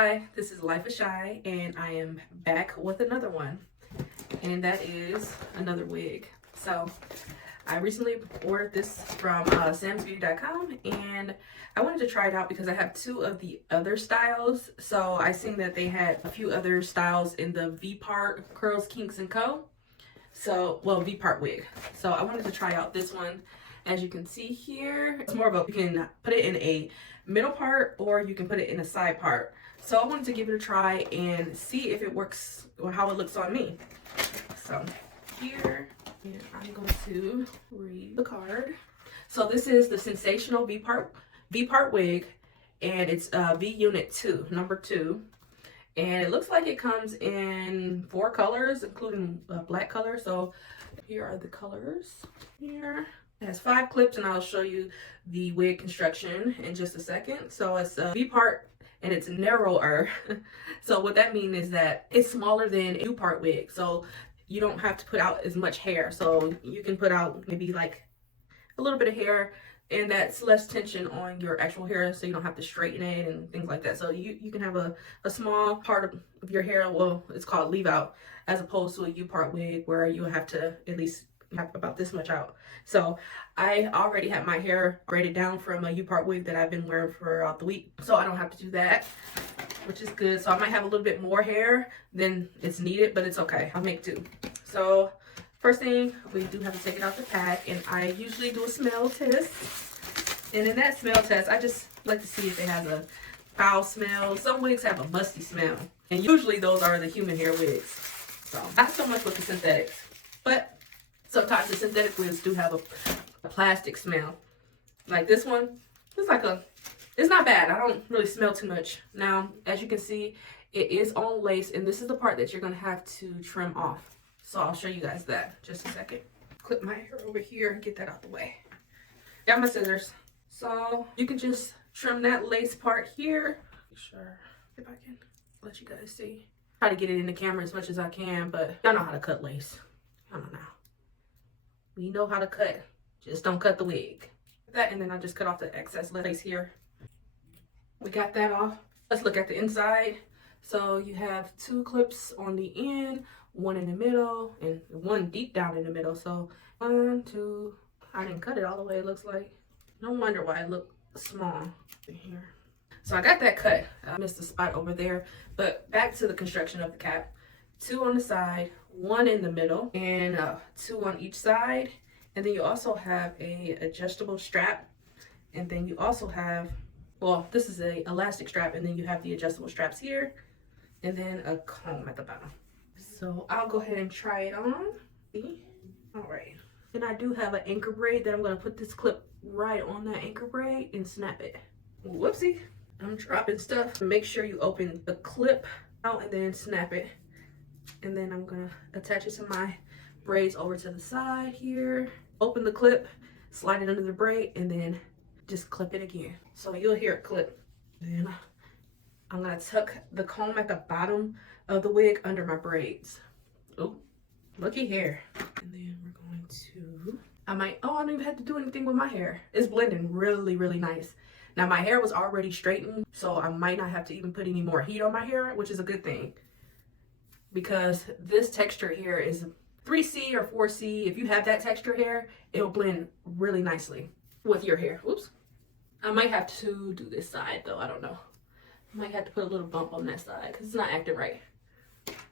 Hi, this is Life is Shy, and I am back with another one, and that is another wig. So I recently ordered this from samsbeauty.com, and I wanted to try it out because I have two of the other styles. So I seen that they had a few other styles in the V-Part Curls, Kinks, and Co. So, well, V-Part Wig. So I wanted to try out this one. As you can see here, it's more of a, you can put it in a middle part or you can put it in a side part. So I wanted to give it a try and see if it works or how it looks on me. So here, and I'm going to read the card. So this is the Sensational V-Part Wig, and it's V Unit 2, number 2. And it looks like it comes in 4 colors, including black color. So here are the colors. Here it has 5 clips, and I'll show you the wig construction in just a second. So it's a V-part, and it's narrower. So what that means is that it's smaller than a U-part wig. So you don't have to put out as much hair. So you can put out maybe like a little bit of hair, and that's less tension on your actual hair, so you don't have to straighten it and things like that. So you can have a small part of your hair, well, it's called leave out, as opposed to a U-part wig where you have to at least have about this much out. So I already have my hair braided down from a U-part wig that I've been wearing throughout the week, so I don't have to do that, which is good. So I might have a little bit more hair than it's needed, but it's okay, I'll make do. So first thing, we do have to take it out the pack, and I usually do a smell test. And in that smell test, I just like to see if it has a foul smell. Some wigs have a musty smell, and usually those are the human hair wigs. So not so much with the synthetics, but sometimes the synthetic wigs do have a plastic smell. Like this one, it's not bad. I don't really smell too much. Now, as you can see, it is on lace, and this is the part that you're gonna have to trim off. So I'll show you guys that just a second. Clip my hair over here and get that out the way. Got my scissors. So you can just trim that lace part here. Sure, if I can let you guys see. Try to get it in the camera as much as I can, but y'all know how to cut lace. I don't know. We know how to cut. Just don't cut the wig. That, and then I just cut off the excess lace here. We got that off. Let's look at the inside. So you have 2 clips on the end, 1 in the middle, and 1 deep down in the middle. So 1, 2, I didn't cut it all the way, it looks like. No wonder why it looked small here. So I got that cut. I missed a spot over there. But back to the construction of the cap. 2 on the side, 1 in the middle, and 2 on each side. And then you also have a adjustable strap. And then you also have, well, this is a elastic strap, and then you have the adjustable straps here. And then a comb at the bottom. So I'll go ahead and try it on. See? All right. And I do have an anchor braid that I'm going to put this clip right on that anchor braid and snap it. Whoopsie. I'm dropping stuff. Make sure you open the clip out and then snap it. And then I'm going to attach it to my braids over to the side here. Open the clip, slide it under the braid, and then just clip it again. So you'll hear it clip. Then I'm going to tuck the comb at the bottom of the wig under my braids. Oh, looky here. And then we're going to, I don't even have to do anything with my hair. It's blending really, really nice. Now my hair was already straightened, so I might not have to even put any more heat on my hair, which is a good thing. Because this texture here is 3C or 4C. If you have that texture hair, it'll blend really nicely with your hair. Oops. I might have to do this side though, I don't know. I might have to put a little bump on that side because it's not acting right.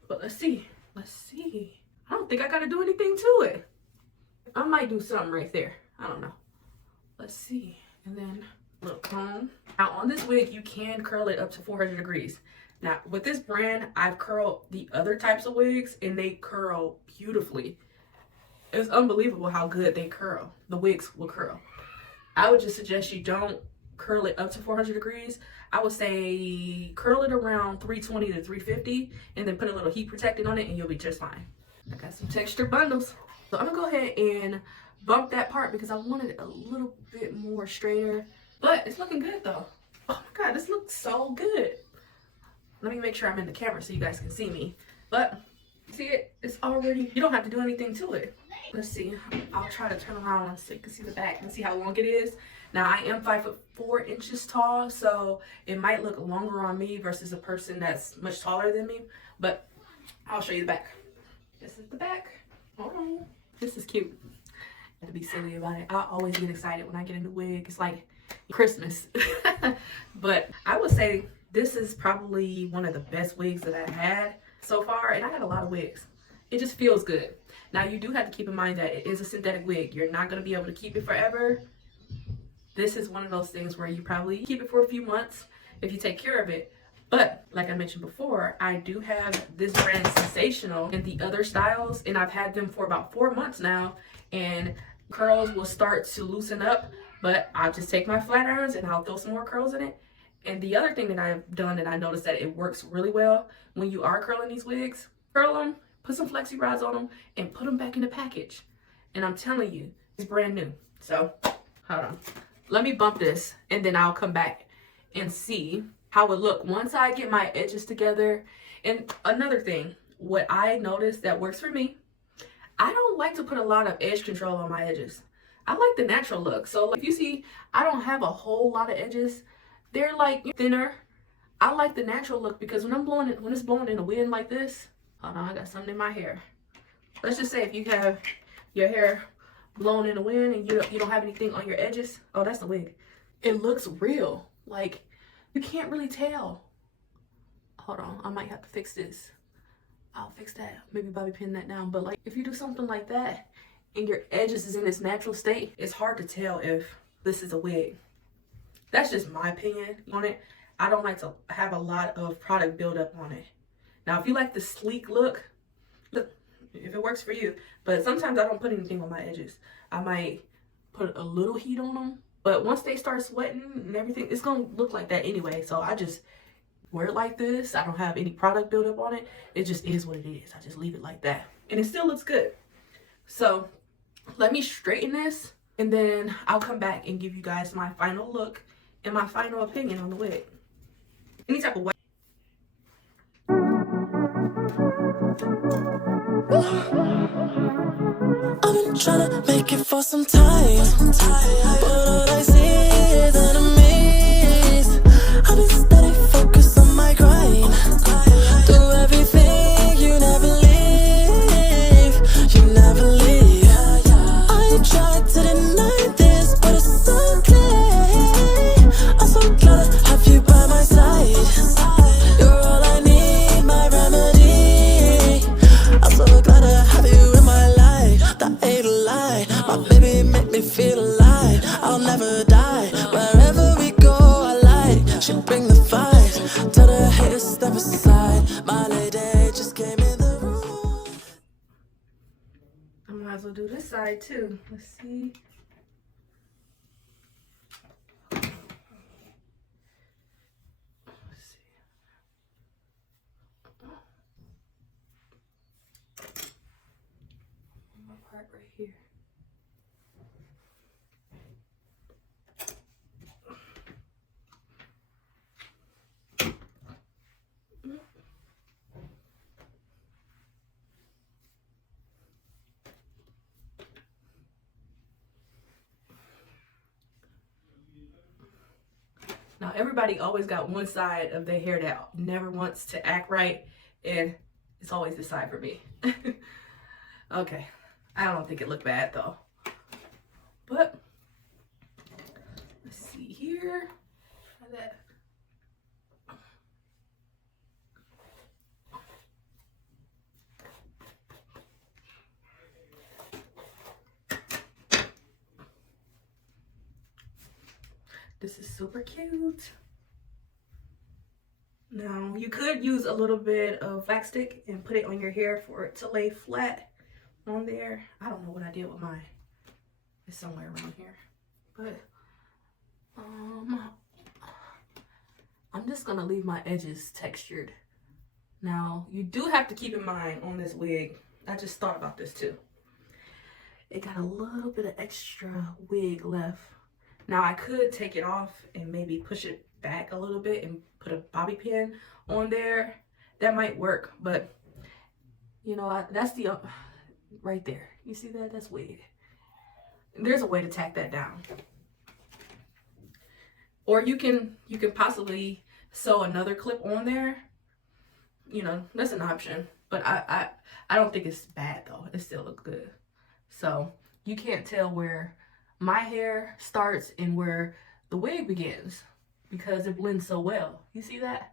But let's see. Let's see. I don't think I gotta do anything to it. I might do something right there. I don't know. Let's see. And then a little comb. Now on this wig, you can curl it up to 400 degrees. Now with this brand, I've curled the other types of wigs and they curl beautifully. It's unbelievable how good they curl. The wigs will curl. I would just suggest you don't curl it up to 400 degrees. I would say curl it around 320 to 350 and then put a little heat protectant on it and you'll be just fine. I got some texture bundles. So I'm gonna go ahead and bump that part because I wanted it a little bit more straighter. But it's looking good though. Oh my God, this looks so good. Let me make sure I'm in the camera so you guys can see me. But see it, it's already, you don't have to do anything to it. Let's see. I'll try to turn around so you can see the back and see how long it is. Now I am 5'4" tall, so it might look longer on me versus a person that's much taller than me. But I'll show you the back. This is the back. Hold on. This is cute. I have to be silly about it. I always get excited when I get a new wig. It's like Christmas. But I would say this is probably one of the best wigs that I've had so far, and I had a lot of wigs. It just feels good. Now you do have to keep in mind that it is a synthetic wig. You're not going to be able to keep it forever. This is one of those things where you probably keep it for a few months if you take care of it. But like I mentioned before, I do have this brand Sensational and the other styles, and I've had them for about 4 months now, and curls will start to loosen up, but I'll just take my flat irons and I'll throw some more curls in it. And the other thing that I've done, and I noticed that it works really well when you are curling these wigs, curl them, put some flexi rods on them, and put them back in the package. And I'm telling you, it's brand new. So hold on, let me bump this and then I'll come back and see how it look once I get my edges together. And another thing, what I noticed that works for me, I don't like to put a lot of edge control on my edges. I like the natural look. So like, if you see, I don't have a whole lot of edges. They're like thinner. I like the natural look because when it's blowing in the wind like this, hold on, I got something in my hair. Let's just say if you have your hair blown in the wind and you don't have anything on your edges, oh, that's the wig. It looks real. Like, you can't really tell. Hold on, I might have to fix this. I'll fix that. Maybe bobby pin that down. But like, if you do something like that and your edges is in its natural state, it's hard to tell if this is a wig. That's just my opinion on it. I don't like to have a lot of product buildup on it. Now, if you like the sleek look, if it works for you. But sometimes I don't put anything on my edges. I might put a little heat on them. But once they start sweating and everything, it's going to look like that anyway. So I just wear it like this. I don't have any product buildup on it. It just is what it is. I just leave it like that. And it still looks good. So let me straighten this. And then I'll come back and give you guys my final look and my final opinion on the wig. Any type of way. I've been trying to make it for some time, but all I see is enemies. I've been steady focused on my grind. Do everything, you never leave, you never leave. I tried to deny this, but it's so clear. I'm so glad to have you by my side. You're all I need, my remedy. I'm so glad to have you in my life. That ain't a lie. My baby make me feel alive. I'll never die. Wherever we go, I like. She bring the vibes. Tell the haters step aside. My lady just came in the room. I might as well do this side too. Let's see. Part right here. Now everybody always got one side of their hair that never wants to act right, and it's always this side for me. Okay. I don't think it looked bad though. But let's see here. That. This is super cute. Now you could use a little bit of wax stick and put it on your hair for it to lay flat on there. I don't know what I did with mine. It's somewhere around here. But I'm just gonna leave my edges textured. Now you do have to keep in mind on this wig, I just thought about this too. It got a little bit of extra wig left. Now I could take it off and maybe push it back a little bit and put a bobby pin on there. That might work, but you know, that's the right there. You see that? That's wig. There's a way to tack that down. Or you can possibly sew another clip on there. You know, that's an option. But I don't think it's bad though. It still looks good. So you can't tell where my hair starts and where the wig begins because it blends so well. You see that?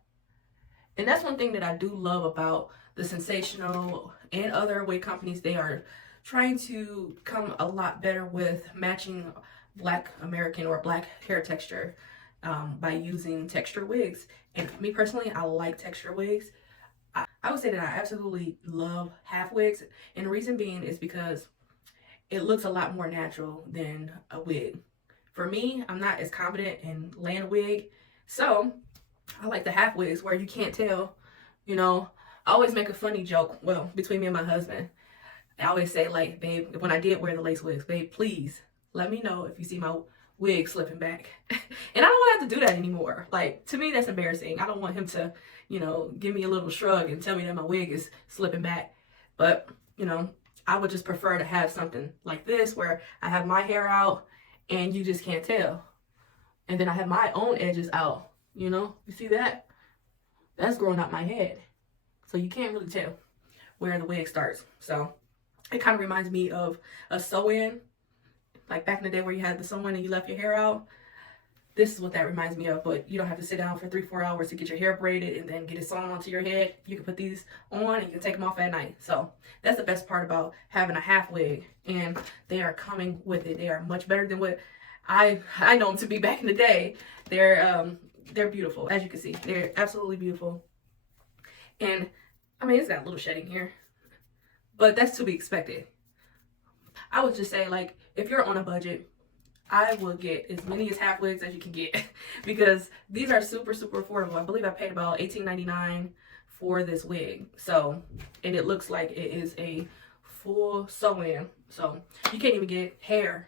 And that's one thing that I do love about the Sensational and other wig companies. They are trying to come a lot better with matching Black American or Black hair texture by using texture wigs. And me personally, I like texture wigs. I would say that I absolutely love half wigs, and the reason being is because it looks a lot more natural than a wig. For me, I'm not as confident in laying a wig, so I like the half wigs where you can't tell. You know, I always make a funny joke, well, between me and my husband. I always say, like, babe, when I did wear the lace wigs, babe, please let me know if you see my wig slipping back. And I don't want to have to do that anymore. Like, to me, that's embarrassing. I don't want him to, you know, give me a little shrug and tell me that my wig is slipping back. But, you know, I would just prefer to have something like this where I have my hair out and you just can't tell. And then I have my own edges out, you know? You see that? That's growing out my head. So you can't really tell where the wig starts. So it kind of reminds me of a sew-in. Like back in the day where you had the sew-in and you left your hair out. This is what that reminds me of, but you don't have to sit down for 3-4 hours to get your hair braided and then get it sewn onto your head. You can put these on and you can take them off at night. So that's the best part about having a half wig, and they are coming with it. They are much better than what I know them to be back in the day. They're beautiful, as you can see. They're absolutely beautiful. And I mean, it's got a little shedding here, but that's to be expected. I would just say, like, if you're on a budget, I will get as many as half wigs as you can get because these are super, super affordable. I believe I paid about $18.99 for this wig. So, and it looks like it is a full sew-in. So you can't even get hair,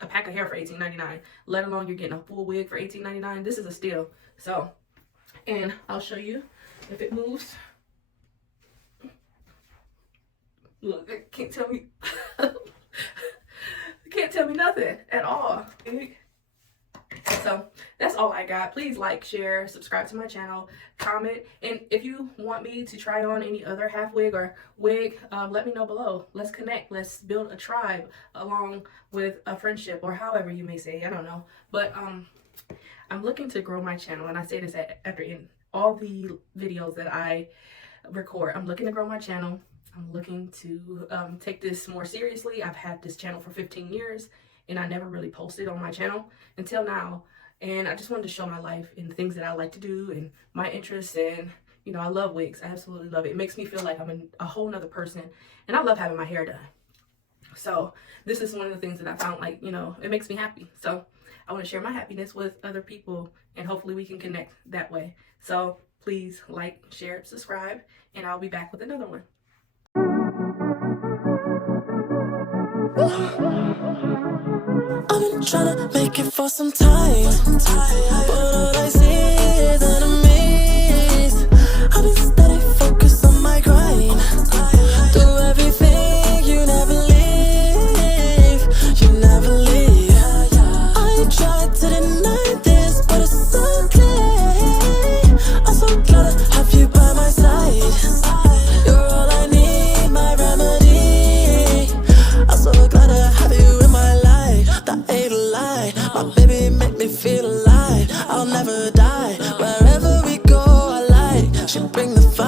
a pack of hair for $18.99, let alone you're getting a full wig for $18.99. This is a steal. So, and I'll show you if it moves. Look, it can't tell me. Can't tell me nothing at all. So that's all I got. Please like, share, subscribe to my channel, comment, and if you want me to try on any other half wig or wig, let me know below. Let's connect. Let's build a tribe along with a friendship, or however you may say. I don't know, but I'm looking to grow my channel, and I say this after in all the videos that I record. I'm looking to grow my channel. I'm looking to take this more seriously. I've had this channel for 15 years and I never really posted on my channel until now. And I just wanted to show my life and the things that I like to do and my interests. And, you know, I love wigs. I absolutely love it. It makes me feel like I'm a whole nother person. And I love having my hair done. So this is one of the things that I found, like, you know, it makes me happy. So I want to share my happiness with other people and hopefully we can connect that way. So please like, share, subscribe, and I'll be back with another one. I've been trying to make it for some time, but all I see is enemies. I've been steady focused on my grind. Do everything, you never leave, you never leave. I tried to deny this, but it's okay. I'm so glad I have you by my side. You're all I need, my remedy. I'm so glad I have you in my life. That ain't a lie. My baby make me feel alive. I'll never die. Wherever we go, I like. She bring the fire.